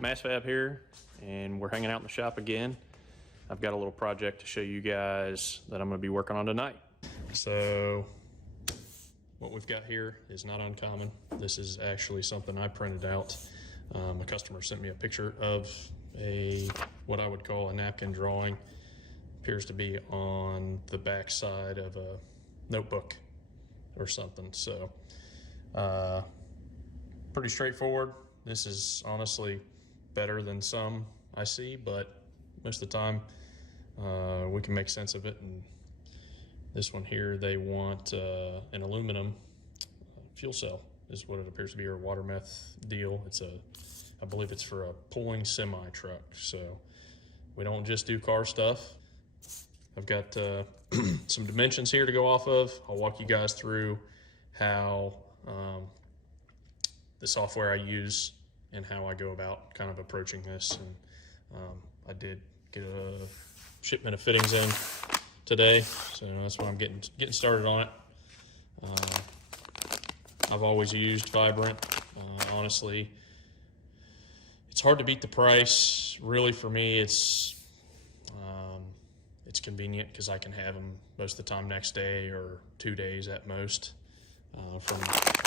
Mass Fab here, and we're hanging out in the shop again. I've got a little project to show you guys that I'm going to be working on tonight. So what we've got here is not uncommon. This is actually something I printed out. A customer sent me a picture of what I would call a napkin drawing. Appears to be on the back side of a notebook or something. So pretty straightforward. This is honestly better than some I see, but most of the time we can make sense of it. And this one here, they want an aluminum fuel cell is what it appears to be, or a water meth deal. I believe it's for a pulling semi truck. So we don't just do car stuff. I've got some dimensions here to go off of. I'll walk you guys through how the software I use and how I go about kind of approaching this. And I did get a shipment of fittings in today, so that's why I'm getting started on it. I've always used Vibrant. Honestly, it's hard to beat the price. Really, for me, it's convenient because I can have them most of the time next day or 2 days at most from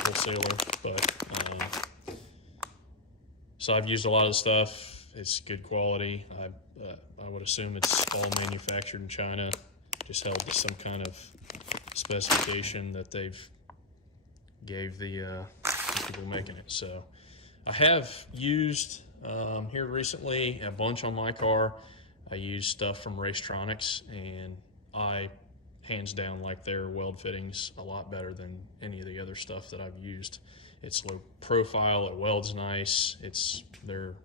wholesaler. But so I've used a lot of the stuff. It's good quality. I would assume it's all manufactured in China, just held to some kind of specification that they've gave the people making it. So I have used here recently a bunch on my car. I use stuff from Racetronics, and I hands down like their weld fittings a lot better than any of the other stuff that I've used. It's low profile, it welds nice, they're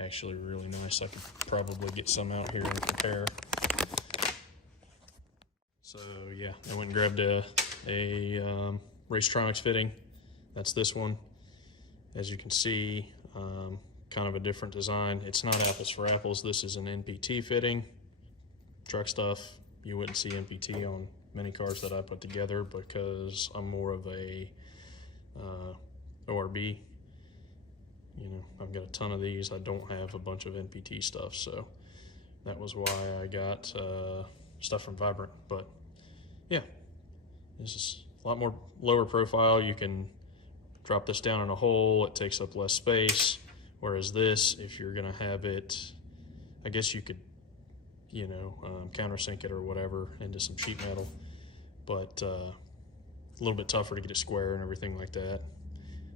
actually really nice. I could probably get some out here and compare. So yeah, I went and grabbed a Racetronics fitting. That's this one. As you can see, kind of a different design. It's not apples for apples. This is an NPT fitting. Truck stuff, you wouldn't see NPT on many cars that I put together because I'm more of a ORB. You know, I've got a ton of these. I don't have a bunch of NPT stuff, so that was why I got stuff from Vibrant. But yeah, this is a lot more lower profile. You can drop this down in a hole. It takes up less space. Whereas this, if you're gonna have it, I guess you could, you know, countersink it or whatever into some sheet metal, but a little bit tougher to get it square and everything like that.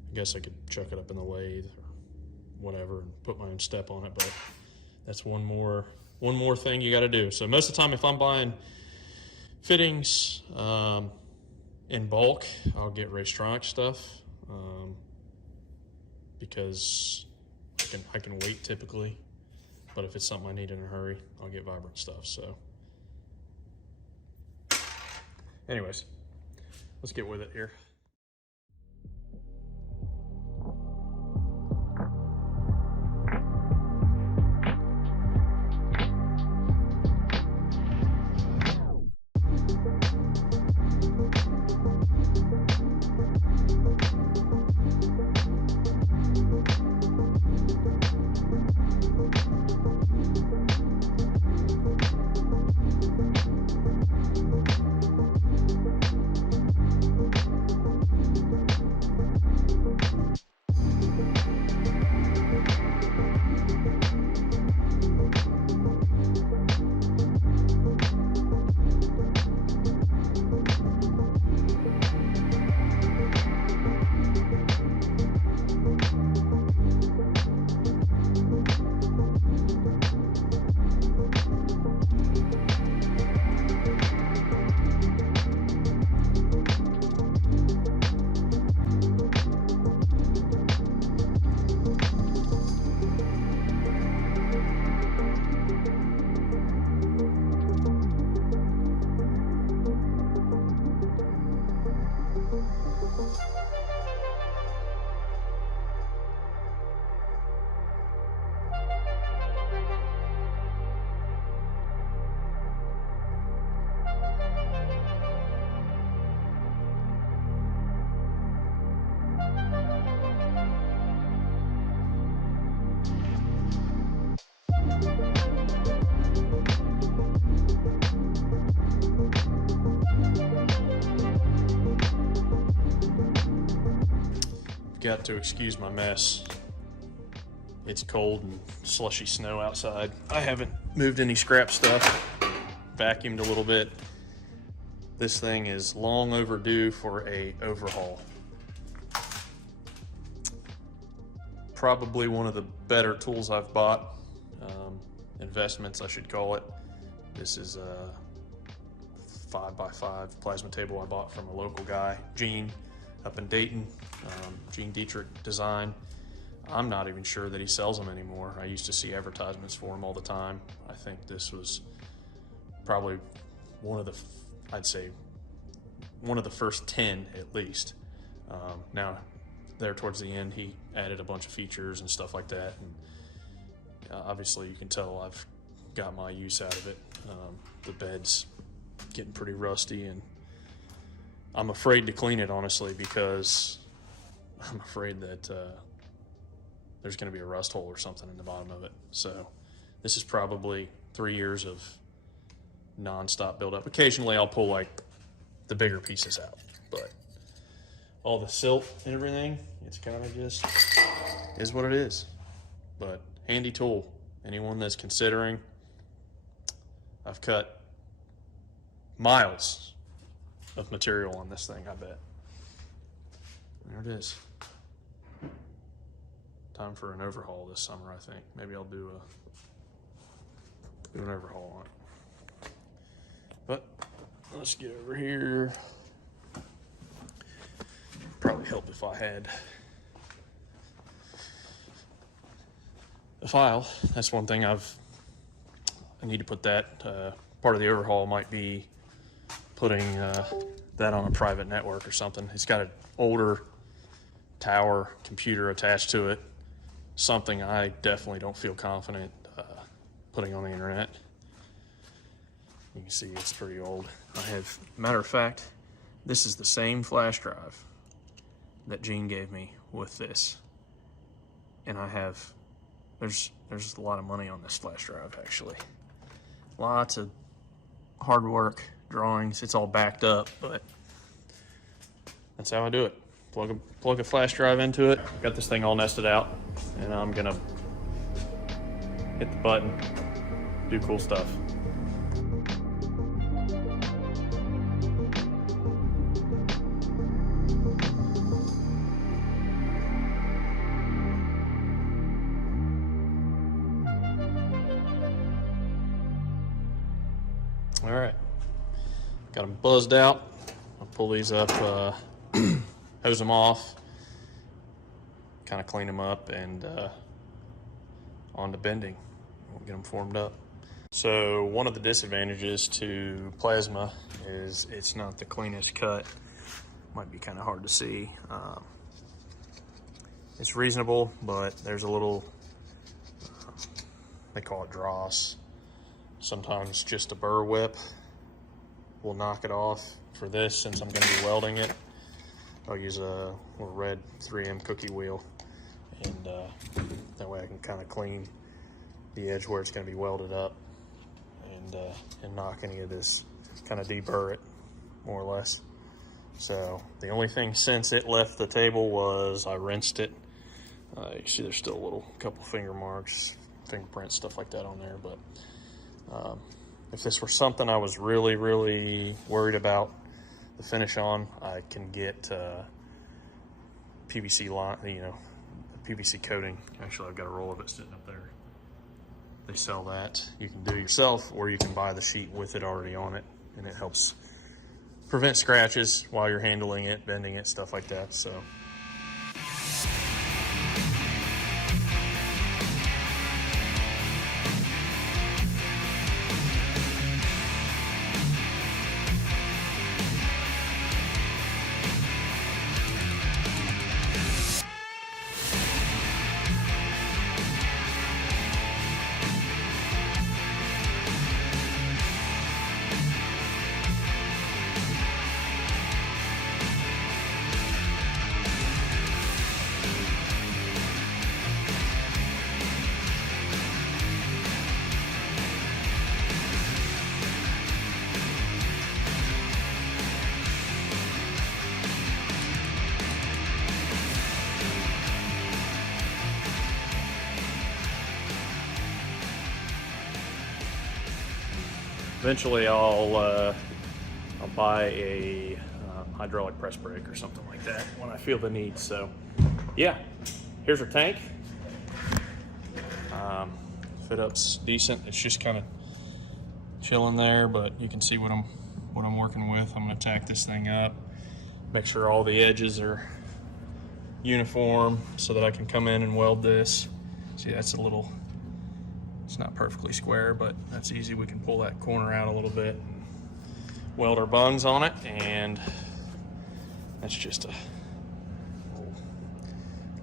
I guess I could chuck it up in the lathe or whatever and put my own step on it, but that's one more thing you got to do. So most of the time, if I'm buying fittings in bulk, I'll get Racetronics stuff because I can wait typically, but if it's something I need in a hurry, I'll get Vibrant stuff. So anyways, let's get with it here. got to excuse my mess. It's cold and slushy snow outside. I haven't moved any scrap stuff, vacuumed a little bit. This thing is long overdue for a overhaul. Probably one of the better tools I've bought, investments I should call it. This is a 5x5 plasma table I bought from a local guy, Gene, up in Dayton, Gene Dietrich Design. I'm not even sure that he sells them anymore. I used to see advertisements for them all the time. I think this was probably one of the, I'd say, one of the first 10 at least. Now, there towards the end, he added a bunch of features and stuff like that. And obviously, you can tell I've got my use out of it. The bed's getting pretty rusty, and I'm afraid to clean it, honestly, because I'm afraid that there's going to be a rust hole or something in the bottom of it. So this is probably 3 years of non-stop buildup. Occasionally, I'll pull like the bigger pieces out, but all the silt and everything, it's kind of just is what it is. But handy tool. Anyone that's considering, I've cut miles of material on this thing, I bet. There it is. Time for an overhaul this summer, I think. Maybe I'll do an overhaul on it. But let's get over here. Probably help if I had a file. That's one thing I need to put that. Part of the overhaul might be putting that on a private network or something. It's got an older tower computer attached to it. Something I definitely don't feel confident putting on the internet. You can see it's pretty old. Matter of fact, this is the same flash drive that Gene gave me with this. And there's a lot of money on this flash drive, actually. Lots of hard work, drawings, it's all backed up, but that's how I do it. Plug a flash drive into it, got this thing all nested out, and I'm gonna hit the button, do cool stuff. All right, got them buzzed out. I'll pull these up, hose them off, kind of clean them up, and on to bending. We'll get them formed up. So one of the disadvantages to plasma is it's not the cleanest cut. Might be kind of hard to see. It's reasonable, but there's a little, they call it dross. Sometimes just a burr whip will knock it off. For this, since I'm going to be welding it, I'll use a little red 3M cookie wheel, and that way I can kind of clean the edge where it's going to be welded up, and knock any of this, kind of deburr it, more or less. So the only thing since it left the table was I rinsed it. You see there's still a little couple finger marks, fingerprints, stuff like that on there, but if this were something I was really, really worried about the finish on, I can get PVC line, PVC coating. Actually, I've got a roll of it sitting up there. They sell that. You can do it yourself, or you can buy the sheet with it already on it, and it helps prevent scratches while you're handling it, bending it, stuff like that. So. Eventually I'll buy a hydraulic press brake or something like that when I feel the need. So yeah, here's our tank. Fit up's decent. It's just kind of chilling there, but you can see what I'm working with. I'm gonna tack this thing up, make sure all the edges are uniform so that I can come in and weld this. See, that's a little, it's not perfectly square, but that's easy. We can pull that corner out a little bit and weld our bungs on it, and that's just a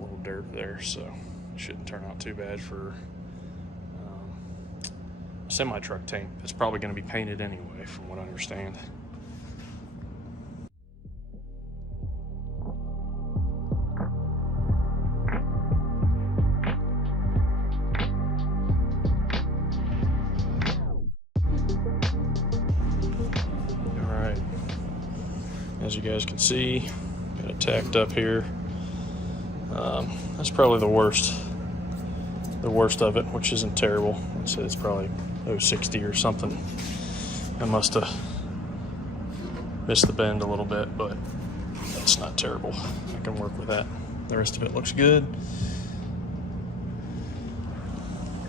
little dirt there, so it shouldn't turn out too bad for semi-truck tank. It's probably going to be painted anyway, from what I understand. All right, as you guys can see, got it tacked up here. That's probably the worst of it, which isn't terrible. I'd say it's probably 060 or something. I must have missed the bend a little bit, but that's not terrible. I can work with that. The rest of it looks good.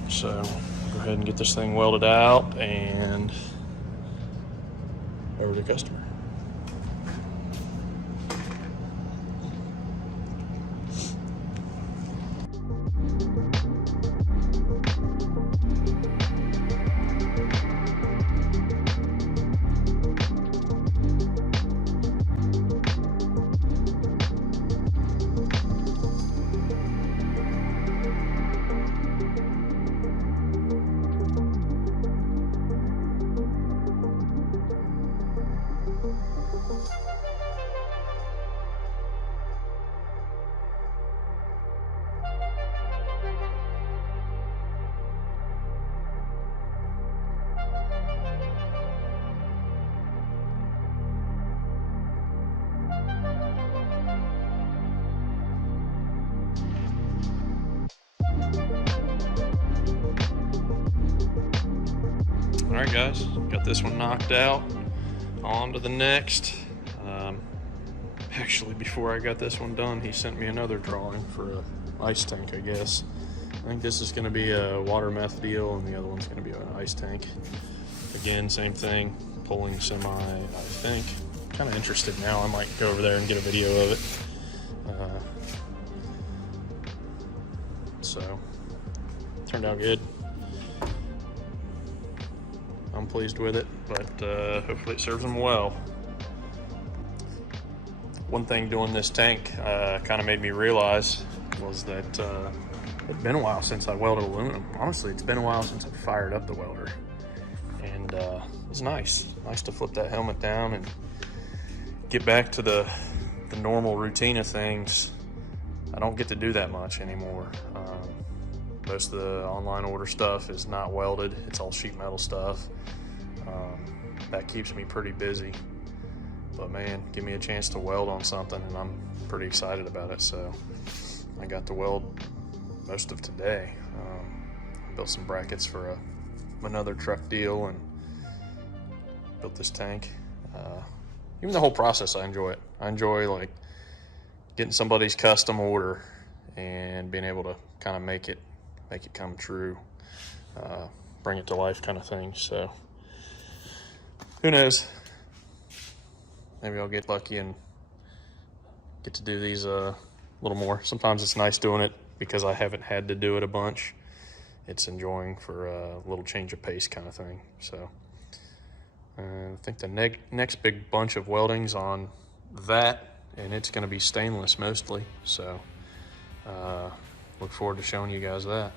So go ahead and get this thing welded out and over to the customer. All right, guys, got this one knocked out. On to the next. Actually, before I got this one done, he sent me another drawing for a ice tank, I guess. I think this is going to be a water meth deal, and the other one's going to be an ice tank. Again, same thing, pulling semi, I think. Kind of interested now. I might go over there and get a video of it. So, turned out good. I'm pleased with it, but hopefully it serves them well. One thing doing this tank kind of made me realize was that it's been a while since I welded aluminum. Honestly, it's been a while since I fired up the welder, and it's nice to flip that helmet down and get back to the normal routine of things. I don't get to do that much anymore. Most of the online order stuff is not welded. It's all sheet metal stuff. That keeps me pretty busy. But man, give me a chance to weld on something and I'm pretty excited about it. So I got to weld most of today. Built some brackets for another truck deal and built this tank. Even the whole process, I enjoy it. I enjoy like getting somebody's custom order and being able to kind of make it come true, bring it to life kind of thing. So who knows, maybe I'll get lucky and get to do these a little more. Sometimes it's nice doing it because I haven't had to do it a bunch. It's enjoying for a little change of pace kind of thing. So I think the next big bunch of weldings on that, and it's going to be stainless mostly. So look forward to showing you guys that.